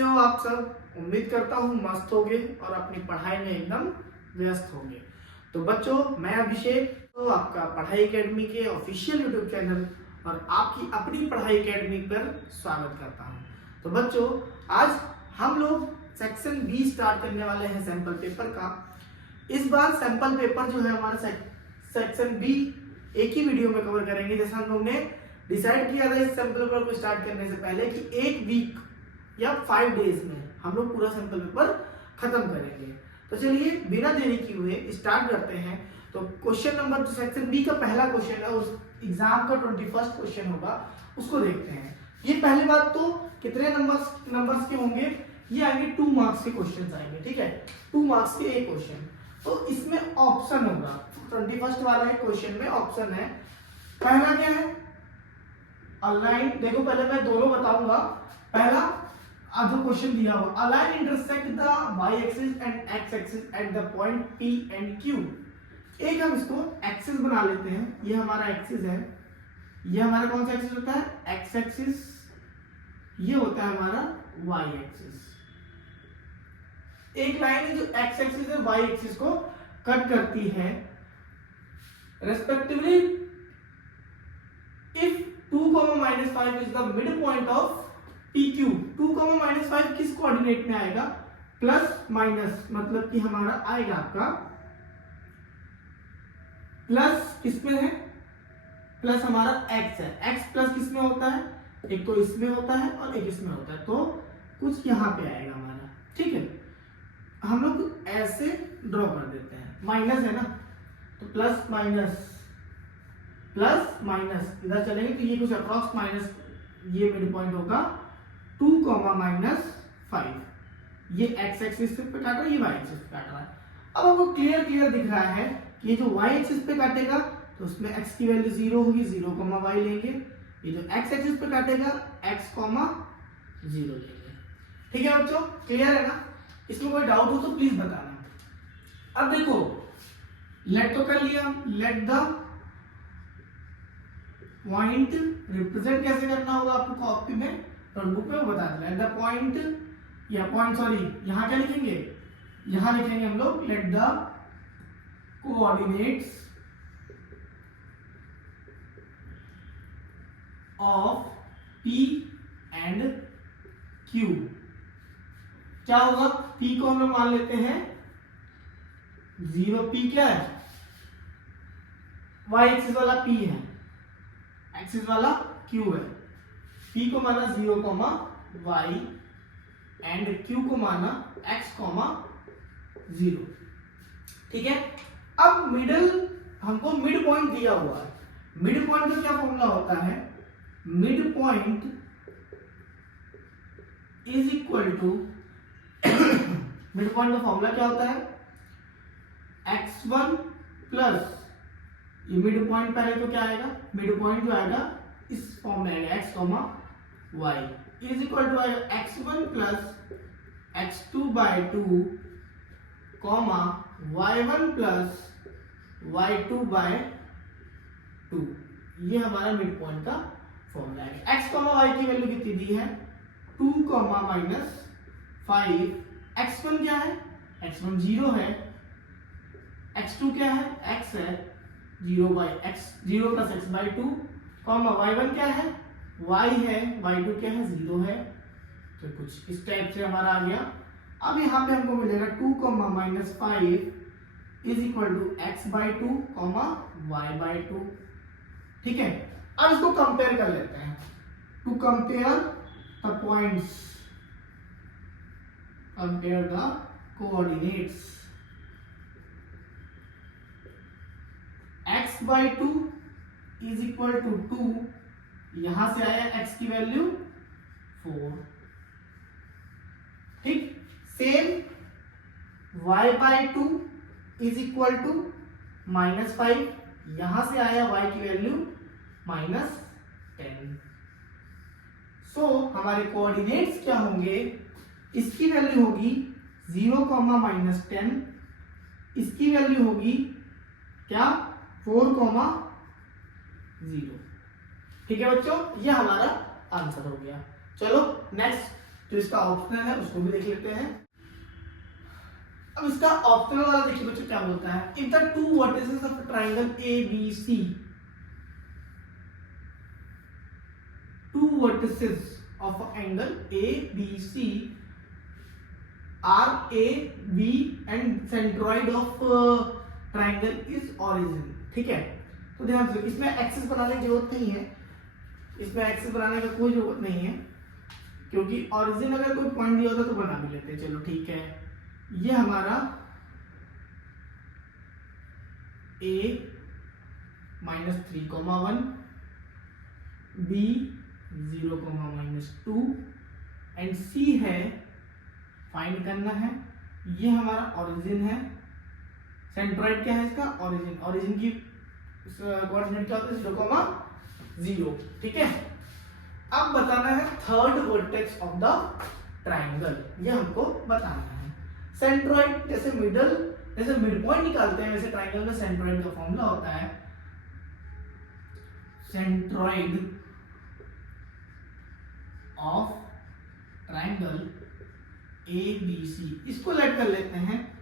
कैसे हो आप सब? उम्मीद करता हूँ मस्त होगे और अपनी पढ़ाई में एकदम व्यस्त होंगे। तो बच्चों, मैं अभिषेक तो आपका पढ़ाई एकेडमी के ऑफिशियल यूट्यूब चैनल और आपकी अपनी पढ़ाई एकेडमी पर स्वागत करता हूँ। तो बच्चों, आज हम लोग सेक्शन बी स्टार्ट करने वाले हैं सैंपल पेपर का। इस बार सैंपल पेपर जो है हमारा सेक्शन बी एक ही वीडियो में कवर करेंगे। जैसा हम लोग ने डिसाइड किया था इस सैंपल पेपर को स्टार्ट करने से पहले कि एक वीक या 5 डेज में हम लोग पूरा सैंपल पेपर खत्म करेंगे। तो चलिए बिना देरी किए हुए स्टार्ट करते हैं। तो क्वेश्चन नंबर जो सेक्शन बी का पहला क्वेश्चन है, उस एग्जाम का 21st क्वेश्चन होगा, उसको देखते हैं। ये पहली बात तो कितने नंबर्स के होंगे? ये आएंगे 2 मार्क्स के क्वेश्चन आएंगे, ठीक है। 2 मार्क्स के एक क्वेश्चन। तो इसमें ऑप्शन होगा, 21st वाला क्वेश्चन में ऑप्शन है। पहला क्या है? अलाइन। देखो पहले मैं दोनों बताऊंगा। पहला जो क्वेश्चन दिया हुआ, align intersect the y axis and x axis at the point p and q। एक हम इसको एक्सिस बना लेते हैं। ये हमारा एक्सिस है, ये हमारा कौन सा एक्सिस होता है? x axis. ये होता है हमारा y एक्सिस। एक लाइन है जो x एक्सिस और y एक्सिस को कट करती है respectively. If 2, -5 is the mid point of PQ। 2, -5 किस कोऑर्डिनेट में आएगा? प्लस माइनस, मतलब कि हमारा आएगा आपका प्लस किसमें है? प्लस हमारा x है। x प्लस किसमें होता है? एक तो इसमें होता है और एक इसमें होता है, तो कुछ यहाँ पे आएगा हमारा, ठीक है। हम लोग ऐसे ड्रॉ कर देते हैं। माइनस है ना, तो प्लस माइनस इधर चलेंगे तो ये कुछ अप्रॉक्स माइनस, ये मिड पॉइंट होगा 2, -5। ये x एक्सिस पे काट रहा है, ये y एक्सिस पे काट रहा है। अब आपको क्लियर दिख रहा है कि ये जो y एक्सिस पे काटेगा तो उसमें x की वैल्यू 0 होगी, 0, y लेंगे। ये जो x एक्सिस पे काटेगा x, 0 लेंगे। ठीक है बच्चों, क्लियर है ना? इसमें कोई डाउट हो तो प्लीज बताना। अब देखो, लेट तो कर लिया। लेट द पॉइंट रिप्रेजेंट कैसे करना होगा आपको कॉपी में, नोटबुक में वो बता देना। लेट द पॉइंट, या पॉइंट सॉरी, यहाँ क्या लिखेंगे? यहाँ लिखेंगे हम लोग let the coordinates of P and Q। क्या होगा? P को हम लोग मान लेते हैं 0। P क्या है? y एक्सिस वाला P है, एक्सिस वाला Q है। P को माना 0, y एंड Q को माना x, 0। ठीक है। अब मिडल, हमको मिड पॉइंट दिया हुआ है। मिड पॉइंट का क्या फॉर्मूला होता है? Mid point is equal to mid point का फॉर्मूला क्या होता है? x1 प्लस, ये मिड पॉइंट पहले तो क्या आएगा? मिड पॉइंट जो आएगा इस फॉर्म में आएगा x, y is equal to आएगा x1 plus x2/2, y1 plus y2/2। ये हमारा मिड पॉइंट का फॉर्मूला है। x, y की वैल्यू कितनी दी है? 2, -5। x1 क्या है? x1 0 है। x2 क्या है? x है, 0 प्लस x/2, y1 क्या है? y है, y2 क्या है? 0 है। तो कुछ इस टाइप से हमारा आ गया। अब यहाँ पे हमको मिलेगा 2, -5 is equal to x/2, y/2। ठीक है। अब इसको कंपेयर कर लेते हैं। To compare the points, compare the coordinates. x/2 is equal to 2, यहां से आया x की वैल्यू 4। ठीक। Same y/2 is equal to -5, यहां से आया y की वैल्यू -10। सो हमारे कोऑर्डिनेट्स क्या होंगे? इसकी वैल्यू होगी 0, -10। इसकी वैल्यू होगी क्या? 4, 0। ठीक है बच्चों, ये हमारा आंसर हो गया। चलो नेक्स्ट जो इसका ऑप्शनल है उसको भी देख लेते हैं। अब इसका ऑप्शनल वाला देखिए बच्चों क्या बोलता है, if the two vertices of triangle A B C, two vertices of angle A B C are A B and centroid of triangle is origin. ठीक है, तो ध्यान से इसमें एक्सिस बनाने की जरूरत नहीं है, इसमें एक्सिस बनाने का कोई जरूरत नहीं है, क्योंकि ऑरिजिन अगर कोई पॉइंट दिया होता तो बना भी लेते हैं। चलो ठीक है, ये हमारा a -3,1, b 0,-2 एंड c है फाइंड करना है। ये हमारा ओरिजिन है, सेंट्रॉइड क्या है इसका, ओरिजिन, ओरिजिन की कोऑर्डिनेट क्या होता है 0,0। ठीक है, अब बताना है third vertex of the triangle, ये हमको बताना है। सेंट्रॉइड जैसे मिडल, जैसे मिड पॉइंट निकालते हैं वैसे ट्राइंगल में सेंट्रॉइड का फॉर्मूला होता है centroid of triangle A B C. इसको लेट कर लेते हैं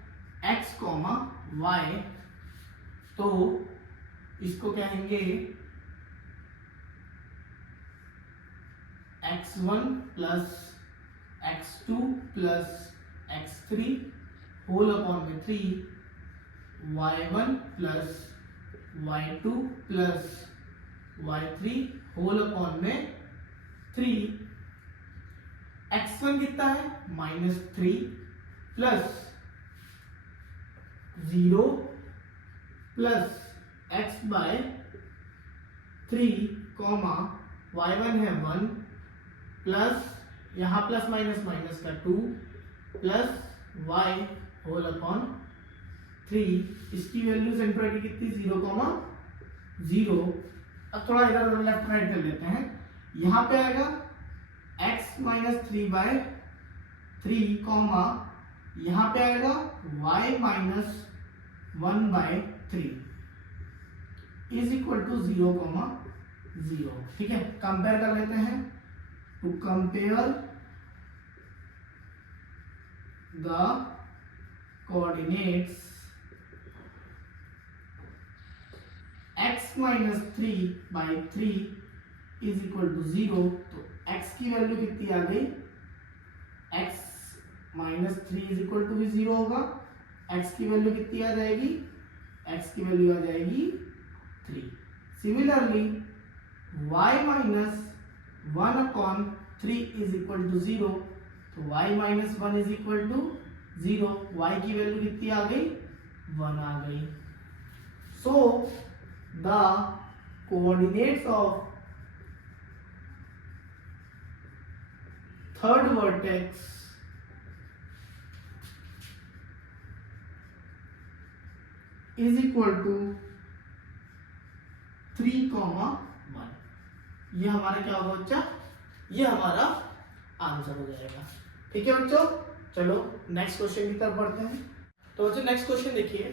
x, y, तो इसको कहेंगे x1 plus x2 plus x3 whole upon में 3, y1 plus y2 plus y3 whole upon में 3। x1 कितना है -3 plus 0 plus x bye 3, y1 है 1 प्लस यहाँ प्लस माइनस माइनस का 2 प्लस y होल अपॉन 3। इसकी वैल्यू सेंट्रॉइड की कितनी 0,0। अब थोड़ा इधर उधर लेफ्ट राइट कर लेते हैं। यहाँ पे आएगा x -3/3, यहाँ पे आएगा y -1/3 इज इक्वल टू 0,0। ठीक है, कंपेयर कर लेते हैं। To compare the coordinates x -3/3 is equal to 0, तो x की वैल्यू कितनी आ गई, x -3 इज इक्वल टू भी 0 होगा। x की वैल्यू कितनी आ जाएगी, x की वैल्यू आ जाएगी 3। Similarly y -1/3 is equal to 0, तो y -1 is equal to 0, y की वैल्यू कितनी आ गई 1 आ गई। So the coordinates of third vertex is equal to 3,1। ये हमारा क्या होगा बच्चा, ये हमारा आंसर हो जाएगा। ठीक है बच्चों, चलो नेक्स्ट क्वेश्चन की तरफ बढ़ते हैं। तो बच्चों नेक्स्ट क्वेश्चन देखिए,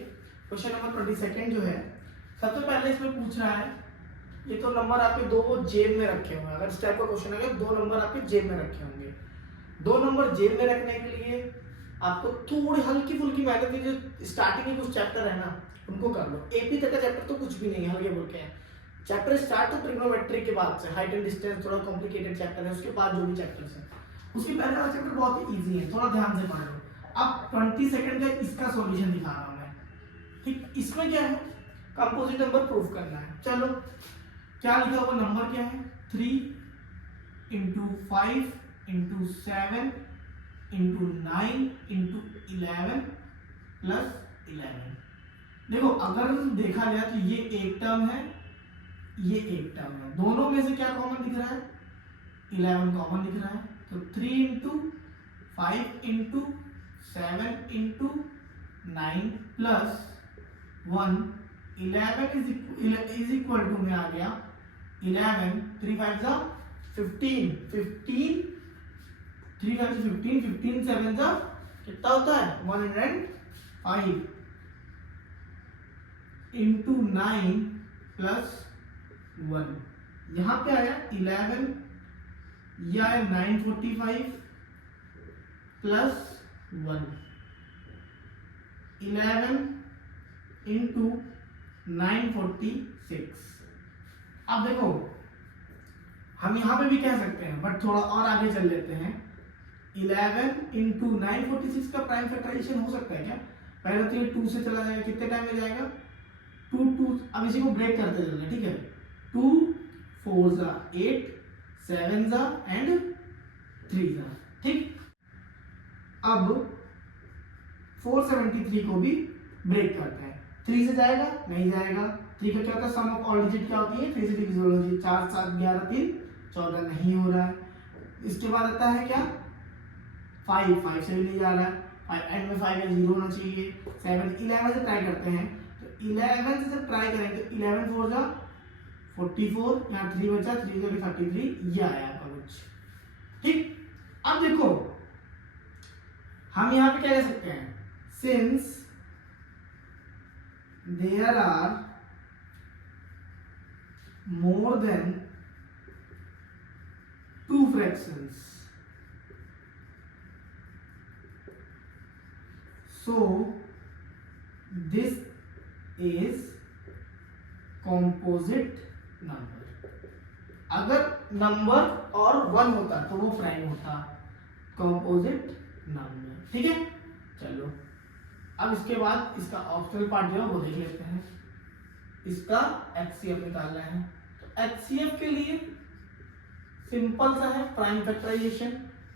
क्वेश्चन नंबर 22 जो है, सबसे पहले इसमें पूछ रहा है, ये तो नंबर आपके दो जेब में रखे हुए हैं। अगर इस टाइप का क्वेश्चन है 2 नंबर आपके जेब में रखे होंगे। 2 नंबर जेब में रखने के लिए आपको थोड़ी हल्की फुल्की मेहनत की, जो स्टार्टिंग में कुछ चैप्टर है ना उनको कर लो। एपी तक का चैप्टर तो कुछ भी नहीं है, हल्के फुल्के हैं। चैप्टर स्टार्ट तो ट्रिग्नोमेट्री के बाद से, हाइट एंड डिस्टेंस थोड़ा कॉम्प्लिकेटेड चैप्टर है, उसके बाद जो भी चैप्टर्स हैं उसके पहले वाला चैप्टर बहुत ही इजी है, थोड़ा ध्यान से पढ़ लो। अब 20 सेकंड का इसका सॉल्यूशन दिखा रहा हूं मैं। ठीक, इसमें क्या है, कंपोजिट नंबर प्रूफ करना है। चलो क्या लिखा हुआ नंबर क्या है, 3 × 5 × 7 × 9 × 11 प्लस 11। देखो अगर देखा जाए तो ये एक टर्म है, ये एक टर्म है, दोनों में से क्या कॉमन दिख रहा है, 11 कॉमन दिख रहा है। तो 3 × 5 × 7 × 9 प्लस 1, 11 इज इक्वल टू में आ गया 11, 3 5 जा 15, 15 3 5 15, 15 7 जा कितना होता है 105 इंटू 9 प्लस 1। यहाँ पे आया 11, यह आया 945 प्लस 1, 11 इंटू 946। अब देखो हम यहाँ पे भी कह सकते हैं, बट थोड़ा और आगे चल लेते हैं। 11 इंटू 946 का प्राइम फैक्टराइजेशन हो सकता है क्या? पहले तो ये 2 से चला जाएगा, कितने टाइम में जाएगा? 2 अब इसी को ब्रेक करते चलना, ठीक है। 2 4 जा 8, 7 जा एंड 3 जा, ठीक। अब 473 को भी ब्रेक करते हैं। 3 से जाएगा? नहीं जाएगा। 3 का क्या होता है? सम ऑफ ऑल डिजिट क्या होती है? 3 से डिविजिबल होती है। 4 7 11 3 14 नहीं हो रहा है। इसके बाद आता है क्या? 5 से भी नहीं जा रहा है। 5 एंड में 5 या 0 होना चाहिए। 7 11 से ट्राई करते हैं, तो 11 से जब ट्राई करेंगे तो 11 4 जा 44, यहाँ 3 बचा, 3 से 33, ये आया आपका कुछ, ठीक। अब देखो हम यहाँ पे क्या कह सकते हैं? Since there are more than 2 fractions, so this is composite number। अगर नंबर और 1 होता तो वो प्राइम होता, composite नंबर, ठीक है। चलो अब इसके बाद इसका ऑप्शनल पार्ट जो है वो देख लेते हैं। इसका एचसीएफ निकालना है, तो एचसीएफ के लिए सिंपल सा है, प्राइम फैक्टराइजेशन।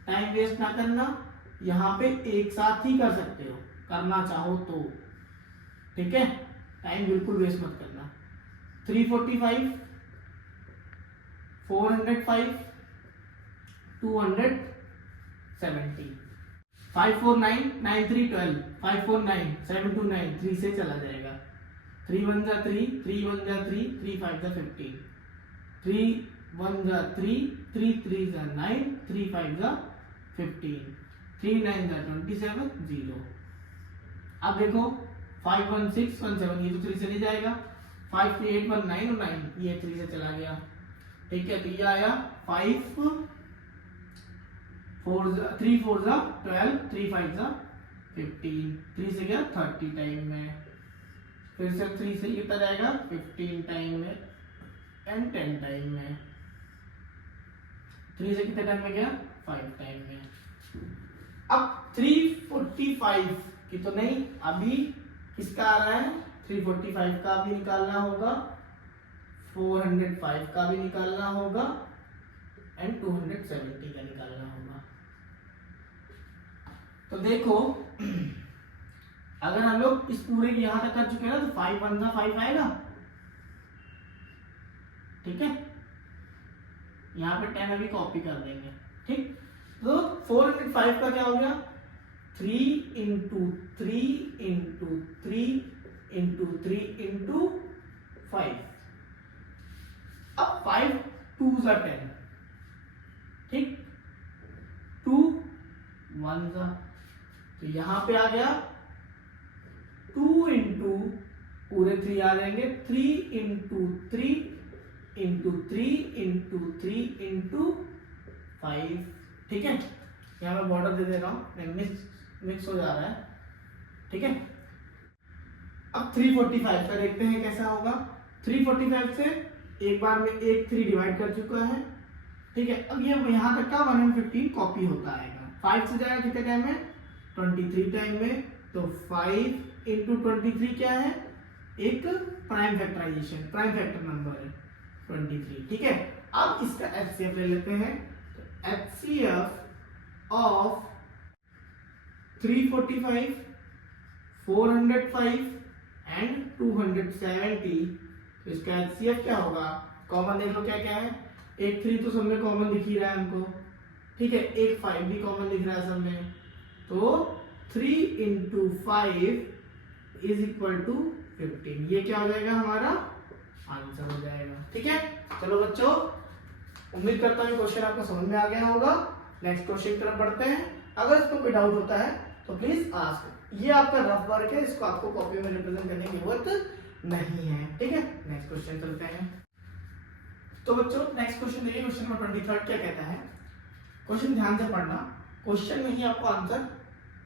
टाइम वेस्ट ना करना, यहाँ पे एक साथ ही कर सकते हो करना चाहो तो, ठीक है। टाइम बिल्कुल वेस्ट मत करना। 345, 405, 270, 549 93 12, 549 729, 3 से चला जाएगा। 3 1 जा 3, 3 1 जा 3, 3 5 जा 15, 3 1 जा 3, 3 3 जा 9, 3 5 जा 15, 3 9 जा 27, 0। अब देखो 5 1 6 1 7, ये तो 3 से नहीं जाएगा। 5 3 8 1 9 और 9, ये 3 से चला गया, ठीक है। तो ये आया 5 3 4 जा 12, 3 5 जा 15, 3 से गया 30 टाइम में, फिर से 3 से कितना जाएगा? 15 टाइम में एंड 10 टाइम में। 3 से कितने टाइम में गया? 5 टाइम में। अब 345 की तो नहीं, अभी किसका आ रहा है? 345 का भी निकालना होगा, 405 का भी निकालना होगा एंड 270 का निकालना होगा। तो देखो अगर हम लोग इस पूरे यहां तक कर चुके हैं ना, तो 5 1 जा 5 आएगा, ठीक है। यहाँ पे 10 अभी कॉपी कर देंगे, ठीक। तो 405 का क्या हो गया? 3 इंटू 3 इंटू 3 इंटू 3 इंटू 5। अब 5 2 जा 10, ठीक। 2 1 जा, तो यहां पे आ गया 2 इंटू पूरे 3 आ जाएंगे, 3 इंटू 3 इंटू 3 इंटू 3 इंटू 5, ठीक है। यहाँ मैं बॉर्डर दे दे रहा हूँ, मिक्स हो जा रहा है, ठीक है। अब 345 का देखते हैं कैसा होगा। 345 से एक बार में एक 3 डिवाइड कर चुका है, ठीक है। अब ये यहाँ तक का 115 कॉपी होता आएगा। 5 से जाएगा कितने टाइम में? 23 टाइम में। तो 5 इंटू 23 क्या है? एक prime factorization, prime factor number है 23, ठीक है। अब इसका एचसीएफ ले लेते हैं। तो एचसीएफ ऑफ 345, 405 एंड 270, तो इसका एचसीएफ क्या होगा? कॉमन देख लो क्या क्या है। एक 3 तो सब में कॉमन दिख ही रहा है हमको, ठीक है। एक 5 भी कॉमन दिख रहा है सब में, तो 3 इंटू 5 इज इक्वल टू 15। ये क्या हो जाएगा? हमारा आंसर हो जाएगा, ठीक है। चलो बच्चों, उम्मीद करता हूँ क्वेश्चन आपको समझ में आ गया होगा। नेक्स्ट क्वेश्चन की तरफ बढ़ते हैं। अगर इसको कोई डाउट होता है तो प्लीज आस्क। ये आपका रफ वर्क है, इसको आपको कॉपी में रिप्रेजेंट करने की जरूरत नहीं है, ठीक है। नेक्स्ट क्वेश्चन चलते हैं। तो बच्चों नेक्स्ट क्वेश्चन देखिए, क्वेश्चन नंबर 23 क्या कहता है। क्वेश्चन ध्यान से पढ़ना। क्वेश्चन में ही आपको आंसर,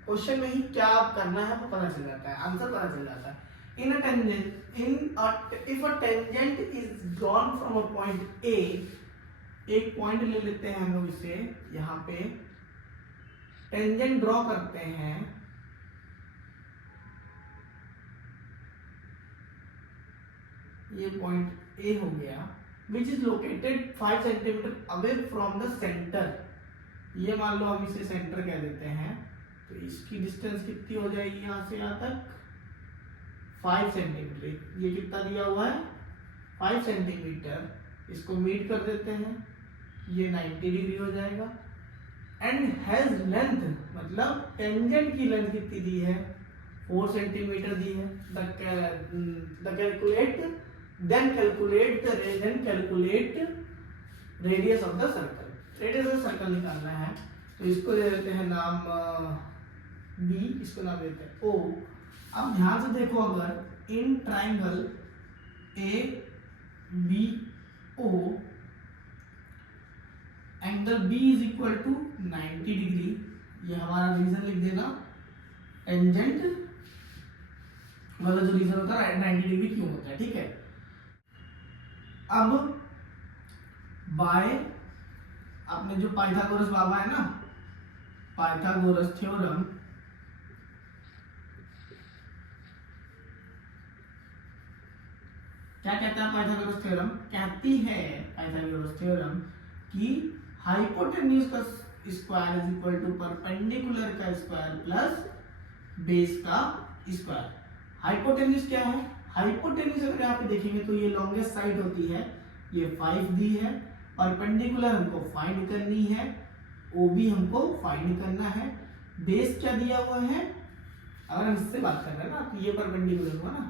क्वेश्चन में ही क्या आप करना है वो पता चल जाता है, आंसर पता चल जाता है। In a tangent, if a tangent is drawn from a point A, एक पॉइंट ले लेते हैं हम लोग इसे, यहाँ पे टेंजेंट ड्रॉ करते हैं, ये पॉइंट ए हो गया, which is located 5 centimetre away from the centre, ये मान लो हम इसे सेंटर कह देते हैं, तो इसकी डिस्टेंस कितनी हो जाएगी यहाँ से यहाँ तक 5 सेंटीमीटर, ये कितना दिया हुआ है 5 सेंटीमीटर, इसको मीट कर देते हैं, ये 90 डिग्री हो जाएगा। एंड हैज लेंथ, मतलब टेंजेंट की लेंथ कितनी दी है 4 सेंटीमीटर दी है। Then calculate radius of the circle, radius of circle निकालना है, तो इसको दे देते हैं नाम बी, इसको नाम देते हैं ओ। अब ध्यान से देखो, अगर in triangle A B O angle B is equal to 90 degree, ये हमारा रीजन लिख देना, टेंजेंट वाला जो रीजन होता है 90 डिग्री क्यों होता है, ठीक है। अब बाय अपने जो पाइथागोरस बाबा है ना, पाइथागोरस थ्योरम, क्या कहता है पाइथागोरस थ्योरम, कहती है पाइथागोरस थ्योरम कि हाइपोटेन्यूज का square is equal to perpendicular का स्क्वायर प्लस बेस का स्क्वायर। हाइपोटेन्यूज क्या है, हाइपोटेन्यूज अगर यहाँ पे देखेंगे तो ये लॉन्गेस्ट साइड होती है, ये 5 दी है, परपेंडिकुलर हमको फाइंड करनी है, ओबी हमको फाइंड करना है, बेस क्या दिया हुआ है, अगर हम इससे बात कर रहे हैं ना तो ये परपेंडिकुलर हुआ ना,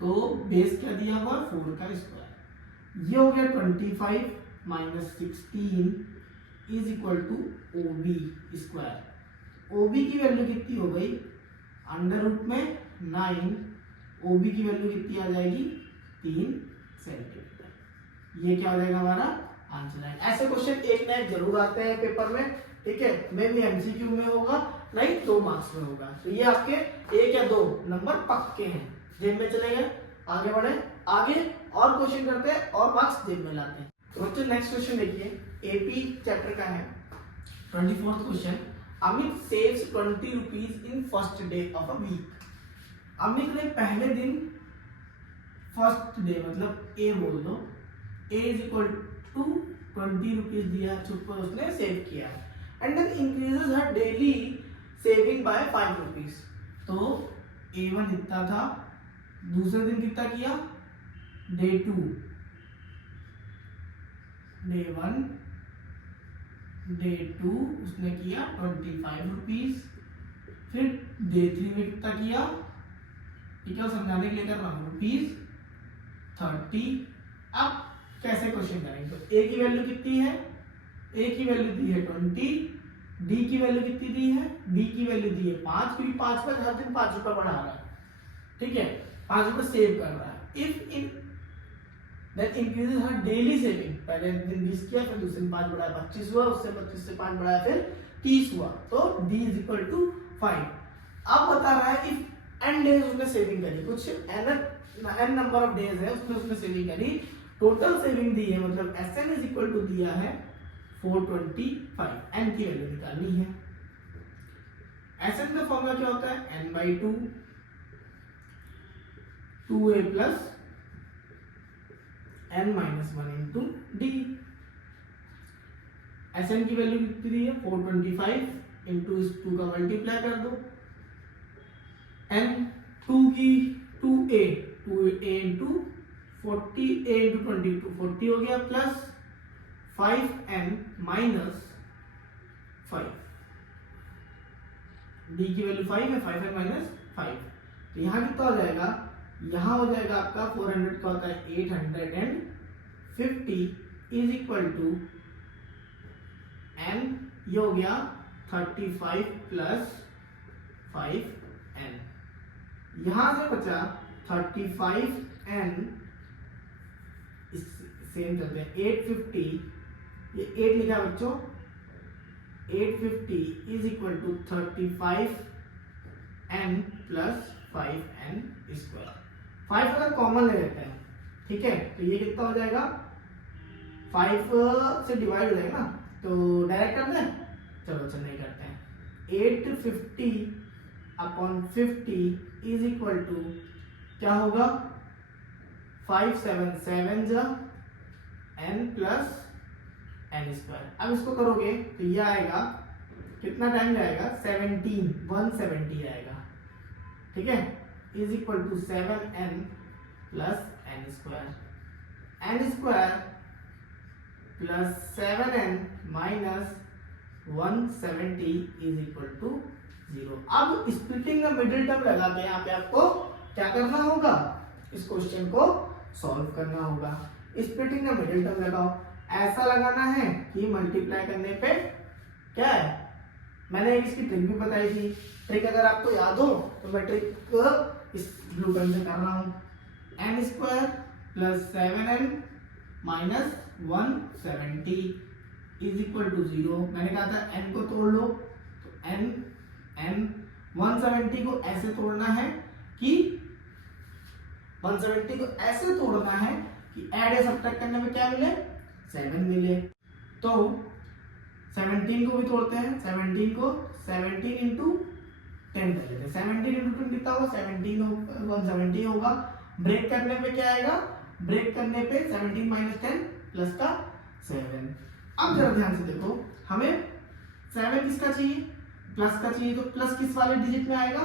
तो बेस क्या दिया हुआ 4 का स्क्वायर, ये हो गया 25 minus 16 is equal to OB square. OB की वैल्यू कितनी हो गई, अंडर रूट में 9, ओबी की वैल्यू कितनी आ जाएगी 3 सेंटीमीटर, ये क्या हो जाएगा हमारा आंसर है। ऐसे क्वेश्चन एक ना एक जरूर आते हैं पेपर में, ठीक है, मेनली एमसीक्यू में होगा, नहीं 2 मार्क्स में होगा, तो ये आपके 1 या 2 नंबर पक्के हैं, जेब में चले गए। आगे बढ़े, आगे और क्वेश्चन करते हैं और मार्क्स जेब में लाते हैं। तो बच्चों नेक्स्ट क्वेश्चन देखिए, एपी चैप्टर का है 24th question. Amit saves 20 rupees in first day of a week. Amit ने पहले दिन, फर्स्ट डे मतलब ए बोल दो, A is equal to 20 rupees दिया, छुप कर उसने सेव किया, and then increases her daily saving by 5 rupees. तो A1 इतना था, दूसरे दिन कितना किया, डे 2, डे 1, डे 2 उसने किया 25 रुपीज, फिर डे 3 में कितना किया, ठीक है, समझाने के लिए कर रहा हूं, रुपीज 30। अब कैसे क्वेश्चन करेंगे, तो ए की वैल्यू कितनी है, ए की वैल्यू दी है 20, डी की वैल्यू कितनी दी है, डी की वैल्यू दी है 5, क्योंकि 5 पर हर दिन 5 रुपए बढ़ा रहा है, ठीक है, 5 रुपए सेव कर रहा है। If in then increases her daily saving, पहले दिन 20 किया, फिर दूसरे दिन 5 बढ़ाया 25 हुआ, उससे 25 से 5 बढ़ाया फिर 30 हुआ, तो डी इज इक्वल टू 5। अब बता रहा है इफ एन डेज उसने सेविंग करी, कुछ एन नंबर ऑफ डेज है उसमें उसने सेविंग करी, टोटल सेविंग दी है, मतलब S N is equal to दिया है 425, एन की वैल्यू निकालनी है। एस एन का फॉर्मूला क्या होता है, N by 2, 2a plus N minus 1 into D. S N की वैल्यू कितनी दी है 425, इंटू इस 2 का मल्टीप्लाई कर दो, एन 2 की 2a इंटू 40a इंटू 22 40 हो गया, प्लस 5n माइनस 5, डी की वैल्यू 5 है, 5n माइनस 5, तो यहाँ कितना हो जाएगा, यहाँ हो जाएगा आपका 400 का होता है 850 इज इक्वल टू n, ये हो गया 35 प्लस 5n, यहां से बचा 35n, सेम करते हैं 850, ये 8 लिखा बच्चों, 850 is equal to 35n plus 5n square. 5 अगर कॉमन ले लेते हैं, ठीक है, तो ये कितना हो जाएगा, 5 से डिवाइड हो जाएगा ना, तो डायरेक्ट कर दें, चलो अच्छा नहीं करते हैं। 850 अपॉन 50 इज इक्वल टू क्या होगा, 5 7 7 जा n प्लस n स्क्वायर। अब इसको करोगे तो ये आएगा, कितना टाइम जाएगा, 170 आएगा, ठीक है, is equal to 7n plus n square. n square plus 7n minus 170 is equal to 0। अब स्प्लिटिंग द मिडिल टर्म लगा के यहाँ पे आपको क्या करना होगा, इस क्वेश्चन को सॉल्व करना होगा। स्प्लिटिंग द मिडिल टर्म लगाओ, ऐसा लगाना है कि मल्टीप्लाई करने पे क्या है, मैंने इसकी ट्रिक भी बताई थी। ट्रिक अगर आपको याद हो तो मैं ट्रिक इस ब्लू पेन से कर रहा हूँ। n square plus 7n minus 170 is equal to 0। मैंने कहा था n को तोड़ लो, तो n 170 को ऐसे तोड़ना है कि 170 को ऐसे तोड़ना है कि ऐड या सब्ट्रैक्ट करने में क्या मिले, 7 मिले। तो 17 को भी तोड़ते हैं, 17 को 17 इंटू 10 कर लेते हैं। 17 इंटू 10 कितना होगा, 170 होगा। ब्रेक करने पे क्या आएगा, ब्रेक करने पे 17 माइनस 10 प्लस का 7। अब जरा ध्यान से देखो, हमें 7 किसका चाहिए, प्लस का चाहिए, तो प्लस किस वाले डिजिट में आएगा,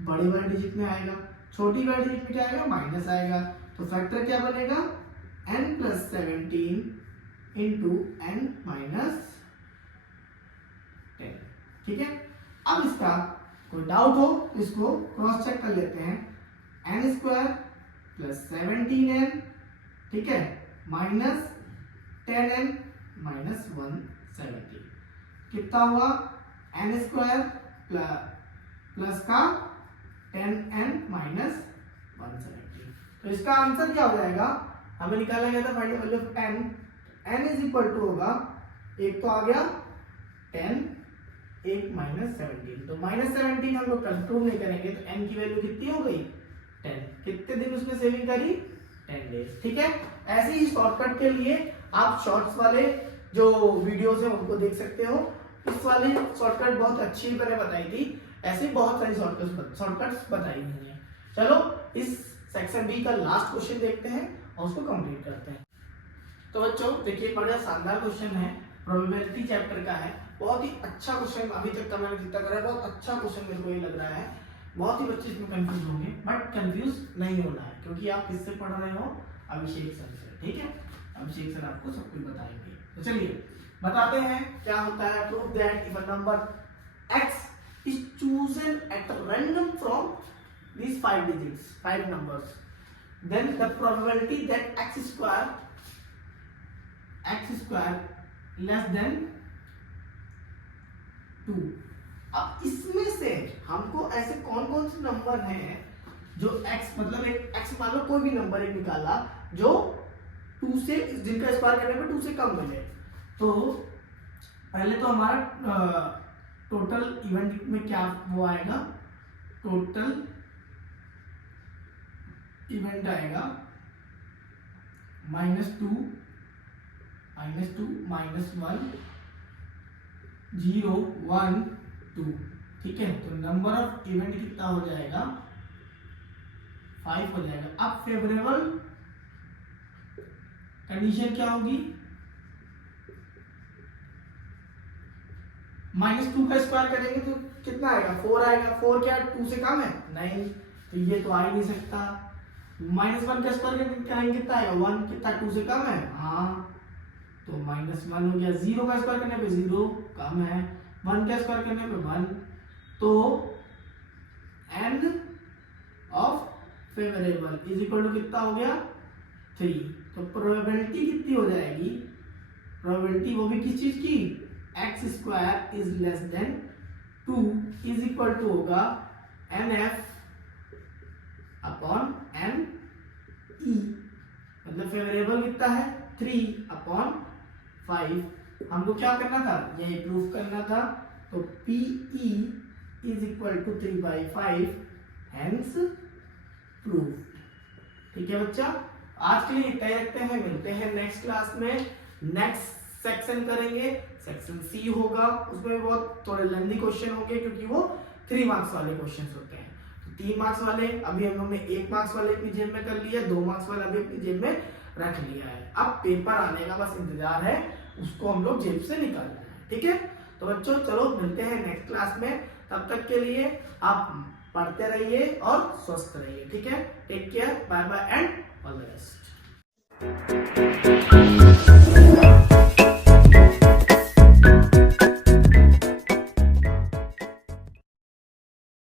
बड़े वाले डिजिट में आएगा। छोटी वाले डिजिट में क्या आएगा, माइनस आएगा। तो फैक्टर क्या बनेगा, n plus 17 into n minus 10, ठीक है। अब इसका कोई डाउट हो तो इसको क्रॉस चेक कर लेते हैं। n स्क्वायर प्लस 17n, ठीक है, माइनस 10n माइनस 170 कितना हुआ, n स्क्वायर प्लस का 10n माइनस 170। तो इसका आंसर क्या हो जाएगा, हमें निकाला गया था find the value of n। n is equal to होगा, एक तो आ गया 10, एक माइनस 17। तो माइनस 17 हम लोग कंट्रोल नहीं करेंगे, तो n की वैल्यू कितनी हो गई, 10। कितने दिन उसने सेविंग करी, 10 डेज, ठीक है। ऐसे ही शॉर्टकट के लिए आप शॉर्ट्स वाले जो वीडियोस हैं उनको देख सकते हो। इस वाली शॉर्टकट बहुत अच्छी मैंने बताई थी, ऐसे बहुत सारी शॉर्टकट्स बताई हुई हैं। चलो इस सेक्शन बी का लास्ट क्वेश्चन देखते हैं और उसको कंप्लीट करते हैं। तो बच्चों देखिए, बड़ा शानदार क्वेश्चन है, प्रोबेबिलिटी चैप्टर का है। बहुत ही अच्छा क्वेश्चन, अभी तक का मैंने जितना करा है बहुत अच्छा क्वेश्चन मेरे को ये लग रहा है। बहुत ही बच्चे इसमें कंफ्यूज होंगे, बट कंफ्यूज नहीं होना है क्योंकि आप किससे पढ़ रहे हो, अभिषेक सर से, ठीक है। अभिषेक सर आपको सब कुछ बताएंगे। तो चलिए बताते हैं क्या होता है। Prove that if a number x is chosen at random from these 5 digits, 5 numbers, then the probability that x square less than 2। अब इसमें से हमको ऐसे कौन कौन से नंबर हैं जो x, मतलब एक x मान लो कोई भी नंबर एक निकाला जो 2 से, जिनका स्क्वायर करने पे 2 से कम मिले। तो पहले तो हमारा टोटल इवेंट में क्या वो आएगा, टोटल इवेंट आएगा -2 -1 0 1 2, ठीक है। तो नंबर ऑफ इवेंट कितना हो जाएगा, 5 हो जाएगा। अब फेवरेबल कंडीशन क्या होगी, -2 का स्क्वायर करेंगे तो कितना आएगा, 4 आएगा। 4 क्या 2 से कम है, नहीं, तो ये तो आ ही नहीं सकता। -1 का स्क्वायर करेंगे कितना आएगा, 1, कितना 2 से कम है, हाँ, तो -1 हो गया। 0 का स्क्वायर करने पे 0 कम है, 1 का स्क्वायर करने पे 1, तो n of favourable is equal to कितना हो गया, 3। तो प्रोबेबिलिटी कितनी हो जाएगी, प्रोबेबिलिटी वो भी किस चीज की, x square is less than 2 is equal to होगा nf अपॉन n e, मतलब फेवरेबल कितना है 3 अपॉन 5 हमको क्या करना था, ये प्रूफ करना था। तो PE is equal to 3/5, hence proof. ठीक है बच्चा, आज के लिए इतना ही रखते हैं, मिलते हैं नेक्स्ट क्लास में। नेक्स्ट सेक्शन करेंगे, सेक्शन सी होगा, उसमें बहुत थोड़े लेंथी क्वेश्चन होंगे क्योंकि वो 3 मार्क्स वाले क्वेश्चन होते हैं। तो 3 मार्क्स वाले अभी हम लोग ने 1 मार्क्स वाले अपनी जेब में कर लिया, 2 मार्क्स वाला भी अपनी जेब में रख लिया है। अब पेपर आने का बस इंतजार है, उसको हम लोग जेब से निकालना है। ठीक है, तो बच्चों चलो मिलते हैं नेक्स्ट क्लास में। तब तक के लिए आप पढ़ते रहिए और स्वस्थ रहिए। ठीक है, take care, bye bye and all the best.